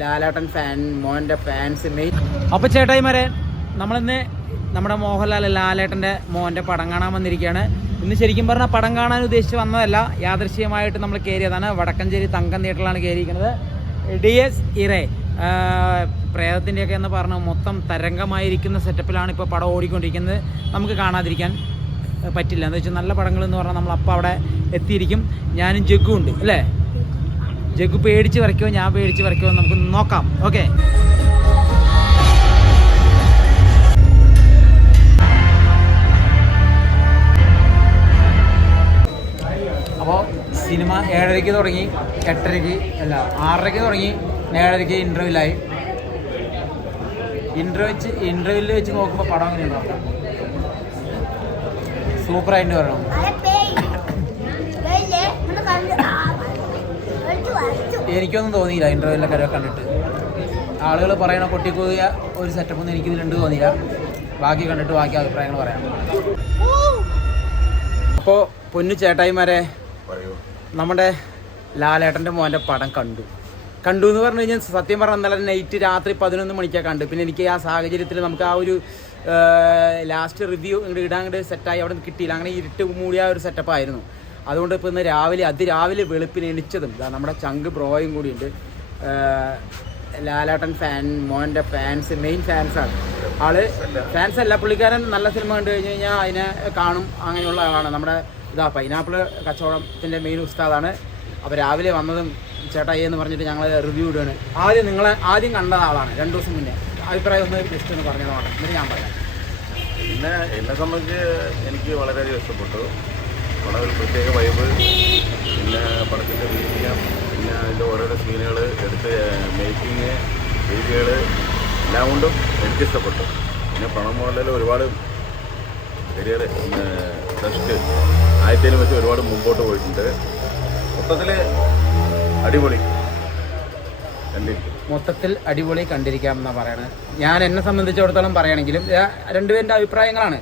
Lalettan fan മോന്റെ fans main അപ്പോൾ ചേട്ടായിമാരെ നമ്മളിന്ന് നമ്മുടെ മോഹൻലാൽ ലാലേട്ടന്റെ മോന്റെ പടം കാണാൻ വന്നിരിക്കുകയാണ്. ഇന്ന് ശരിക്കും പറഞ്ഞാൽ പടം കാണാൻ ഉദ്ദേശിച്ച് വന്നതല്ല യാദൃശ്യമായിട്ട് നമ്മൾ കയറിയതാണ്. വടക്കഞ്ചേരി തങ്കം തിയേറ്ററിലാണ് കയറിയിരിക്കുന്നത്. ഡി എസ് ഇറേ പ്രേതത്തിന്റെയൊക്കെ എന്ന് പറഞ്ഞാൽ മൊത്തം തരംഗമായിരിക്കുന്ന സെറ്റപ്പിലാണ് ഇപ്പോൾ പടം ഓടിക്കൊണ്ടിരിക്കുന്നത്. നമുക്ക് കാണാതിരിക്കാൻ പറ്റില്ല. എന്ന് വെച്ചാൽ നല്ല പടങ്ങൾ എന്ന് പറഞ്ഞാൽ നമ്മൾ അപ്പോൾ അവിടെ എത്തിയിരിക്കും. ഞാനും ജഗ്ഗും ഉണ്ട് അല്ലേ? ജഗ്ഗു പേടിച്ച് വരയ്ക്കുമോ ഞാൻ പേടിച്ച് വരയ്ക്കുമോ നമുക്ക് നോക്കാം. ഓക്കെ അപ്പോൾ സിനിമ ഏഴരയ്ക്ക് തുടങ്ങി എട്ടരയ്ക്ക് അല്ല ആറരയ്ക്ക് തുടങ്ങി ഏഴരയ്ക്ക് ഇന്റർവ്യൂലായി ഇന്റർവ്യൂ വെച്ച് ഇന്റർവ്യൂവിൽ വെച്ച് നോക്കുമ്പോൾ പടം എങ്ങനെയുണ്ടാവും? സൂപ്പറായിട്ട് വരണം. എനിക്കൊന്നും തോന്നിയില്ല ഇന്റർവ്യൂവിലൊക്കെ ഒക്കെ കണ്ടിട്ട്. ആളുകൾ പറയണ പൊട്ടിക്കൂതിയ ഒരു സെറ്റപ്പ് ഒന്നും എനിക്കിതിലുണ്ട് തോന്നിയില്ല. ബാക്കി കണ്ടിട്ട് ബാക്കി അഭിപ്രായങ്ങൾ പറയാം. അപ്പോൾ പൊന്നു ചേട്ടായിമാരെ നമ്മുടെ ലാലേട്ടന്റെ മോന്റെ പടം കണ്ടു. കണ്ടു എന്ന് പറഞ്ഞു കഴിഞ്ഞാൽ സത്യം പറഞ്ഞാൽ ഇന്നലെ നൈറ്റ് രാത്രി പതിനൊന്ന് മണിക്കാണ് കണ്ടു പിന്നെ എനിക്ക് ആ സാഹചര്യത്തിൽ നമുക്ക് ആ ഒരു ലാസ്റ്റ് റിവ്യൂ ഇങ്ങോട്ട് ഇടാൻ സെറ്റായി അവിടെ നിന്ന് കിട്ടിയില്ല. അങ്ങനെ ഇരുട്ട് മൂടിയ ഒരു സെറ്റപ്പ് ആയിരുന്നു. അതുകൊണ്ട് ഇപ്പോൾ ഇന്ന് രാവിലെ അതിരാവിലെ വെളുപ്പിന് എണിച്ചതും നമ്മുടെ ചങ്ക് ബ്രോയും കൂടിയുണ്ട്. ലാലാട്ടൻ ഫാൻ മോന്റെ ഫാൻസ് മെയിൻ ഫാൻസാണ് ആൾ ഫാൻസ് അല്ല പുള്ളിക്കാരൻ നല്ല സിനിമ കണ്ടു കഴിഞ്ഞ് കഴിഞ്ഞാൽ അതിനെ കാണും. അങ്ങനെയുള്ള ആളാണ്. നമ്മുടെ ഇതാ പൈനാപ്പിൾ കച്ചവടത്തിന്റെ മെയിൻ ഉസ്താദാണ്. അപ്പോൾ രാവിലെ വന്നതും ചേട്ടായി എന്ന് പറഞ്ഞിട്ട് ഞങ്ങൾ റിവ്യൂ ഇടുകയാണ് ആദ്യം നിങ്ങളെ ആദ്യം കണ്ട ആളാണ്. രണ്ട് ദിവസം മുന്നേ. അഭിപ്രായം ഒന്ന് ജസ്റ്റ് ഒന്ന് പറഞ്ഞതാണ് എന്നിട്ട് ഞാൻ പറയാം. പിന്നെ എന്നെ സംബന്ധിച്ച് എനിക്ക് വളരെയധികം ഇഷ്ടപ്പെട്ടു. വളരെ ഒരു പ്രത്യേക വൈബ് പിന്നെ പടത്തിന്റെ ബീജിയം പിന്നെ അതിന്റെ ഓരോരോ സീനുകൾ എടുത്ത് മേക്കിങ് രീതികൾ എല്ലാം കൊണ്ടും എനിക്കിഷ്ടപ്പെട്ടു പിന്നെ പണം മോഡലിൽ ഒരുപാട് കരിയർ ടെസ്റ്റ് ആയത്തേലും വെച്ച് ഒരുപാട് മുമ്പോട്ട് പോയിട്ടുണ്ട്. മൊത്തത്തിൽ അടിപൊളി മൊത്തത്തിൽ അടിപൊളി കണ്ടിരിക്കാം എന്നാണ് പറയണത് ഞാൻ എന്നെ സംബന്ധിച്ചിടത്തോളം പറയുകയാണെങ്കിലും രണ്ടുപേരുടെ അഭിപ്രായങ്ങളാണ്.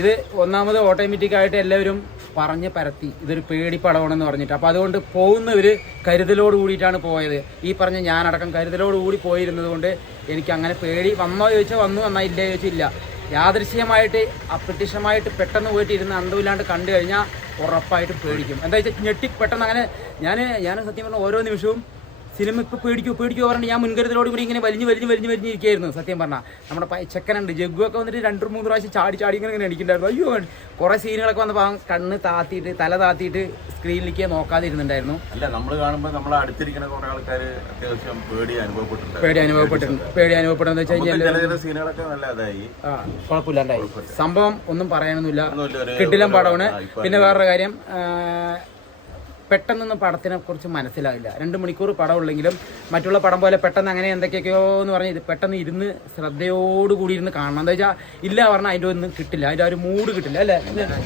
ഇത് ഒന്നാമത് ഓട്ടോമാറ്റിക്കായിട്ട് എല്ലാവരും പറഞ്ഞ് പരത്തി. ഇതൊരു പേടിപ്പടമാണെന്ന് പറഞ്ഞിട്ട്. അപ്പോൾ അതുകൊണ്ട് പോകുന്നവർ കരുതലോട് കൂടിയിട്ടാണ് പോയത്. ഈ പറഞ്ഞ ഞാനടക്കം കരുതലോട് കൂടി പോയിരുന്നത് കൊണ്ട് എനിക്ക് അങ്ങനെ പേടി വന്നോ ചോദിച്ചാൽ വന്നു വന്നാൽ ഇല്ലേ ചോദിച്ചില്ല യാദൃശ്യമായിട്ട് അപ്രത്യക്ഷമായിട്ട് പെട്ടെന്ന് പോയിട്ട് ഇരുന്ന് അന്തമില്ലാണ്ട് കണ്ടു കഴിഞ്ഞാൽ ഉറപ്പായിട്ട് പേടിക്കും. എന്താ വെച്ചാൽ ഞെട്ടി പെട്ടെന്ന് അങ്ങനെ ഞാൻ ഞാൻ സത്യം പറഞ്ഞ ഓരോ നിമിഷവും സിനിമ ഇപ്പോൾ പേടിക്കോ പേടിക്കോ പറഞ്ഞിട്ട് ഞാൻ മുൻകരുതലോട് കൂടി ഇങ്ങനെ വലിഞ്ഞ് വലിഞ്ഞ് വലിഞ്ഞ് വലിഞ്ഞ് ഇരിക്കുകയായിരുന്നു സത്യം പറഞ്ഞാൽ നമ്മുടെ ചെക്കനുണ്ട് ജഗ്ഗു ഒക്കെ വന്നിട്ട് രണ്ട് മൂന്ന് പ്രാവശ്യം ചാടി ചാടി ഇങ്ങനെ ഇങ്ങനെ അടിക്കുന്നുണ്ടായിരുന്നു അയ്യോ കുറേ സീനുകളൊക്കെ വന്നപ്പോൾ ഭാഗം കണ്ണ് താത്തിയിട്ട് തല താത്തിയിട്ട് സ്ക്രീനിലേക്ക് നോക്കാതിരുന്നുണ്ടായിരുന്നു. അല്ല നമ്മൾ കാണുമ്പോൾ നമ്മൾ അടുത്തിരിക്കുന്ന കുറേ ആൾക്കാർ അത്യാവശ്യം പേടി അനുഭവപ്പെട്ടിട്ടുണ്ട്. പേടി അനുഭവപ്പെട്ടിട്ടുണ്ട്. പേടി അനുഭവപ്പെടുന്നത് വെച്ച് കഴിഞ്ഞാൽ സീനുകളൊക്കെ നല്ലതായി. ആ കുഴപ്പമില്ലാണ്ടായി. സംഭവം ഒന്നും പറയാനൊന്നുമില്ല. കിട്ടിലും പടമാണ്. പിന്നെ വേറൊരു കാര്യം പെട്ടെന്നൊന്നും പടത്തിനെ കുറിച്ച് മനസ്സിലാവില്ല. രണ്ട് മണിക്കൂർ പടം ഉള്ളെങ്കിലും മറ്റുള്ള പടം പോലെ പെട്ടെന്ന് അങ്ങനെ എന്തൊക്കെയൊക്കെയോ എന്ന് പറഞ്ഞ് ഇത് പെട്ടെന്ന് ഇരുന്ന് ശ്രദ്ധയോടുകൂടി ഇരുന്ന് കാണണം. എന്താ വെച്ചാൽ ഇല്ല പറഞ്ഞാൽ അതിന്റെ ഒന്നും കിട്ടില്ല. അതിന്റെ ഒരു മൂഡ് കിട്ടില്ല അല്ലേ?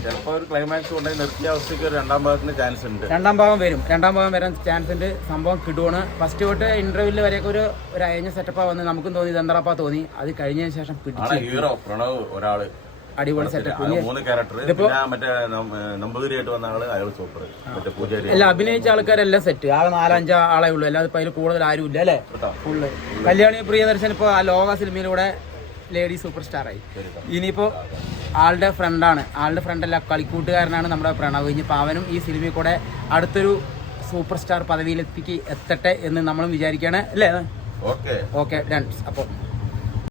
ചിലപ്പോൾ ഒരു ക്ലൈമാക്സ് കൊണ്ടുപോയി നിർത്തിയ അവസ്ഥയ്ക്ക് രണ്ടാം ഭാഗത്തിന് ചാൻസ് ഉണ്ട്. രണ്ടാം ഭാഗം വരും. രണ്ടാം ഭാഗം വരാൻ ചാൻസ് ഉണ്ട്. സംഭവം കിടുവാണ്. ഫസ്റ്റ് തൊട്ട് ഇന്റർവ്യൂവിൽ വരെയൊക്കെ ഒരു ഒരു അയഞ്ഞ സെറ്റപ്പാ വന്ന് നമുക്കും തോന്നി ഇതെന്തറപ്പാ തോന്നി. അത് കഴിഞ്ഞതിന് ശേഷം പിടിച്ചു ഹീറോ പ്രണവ് ഒരാൾ. അടിപൊളി സെറ്റപ്പ് മൂന്ന് ക്യാരക്ടർ പിന്നെ മറ്റേ നമ്പൂതിരിയായിട്ട് വന്ന ആൾ അയാൾ സൂപ്പർ മറ്റേ പൂജാരി. അല്ല അഭിനയിച്ച ആൾക്കാരെല്ലാം സെറ്റ് ആകെ നാലഞ്ച് ആളെ ഉള്ളൂ. അല്ലാതെ ഇപ്പൊ അതിൽ കൂടുതൽ ആരും ഇല്ല അല്ലേ ഫുള്ള് കല്യാണി പ്രിയദർശൻ ഇപ്പൊ ആ ലോക സിനിമയിലൂടെ ലേഡി സൂപ്പർ സ്റ്റാർ ആയി. ഇനിയിപ്പോ ആളുടെ ഫ്രണ്ടാണ് ആളുടെ ഫ്രണ്ടല്ല കളിക്കൂട്ടുകാരനാണ് നമ്മുടെ പ്രണവ്. ഇനിയിപ്പോൾ അവനും ഈ സിനിമയിൽ കൂടെ അടുത്തൊരു സൂപ്പർ സ്റ്റാർ പദവിയിലെത്തിക്ക് എത്തട്ടെ എന്ന് നമ്മളും വിചാരിക്കുകയാണ് അല്ലേ? ഓക്കെ. ഓക്കെ ഡൺ അപ്പോൾ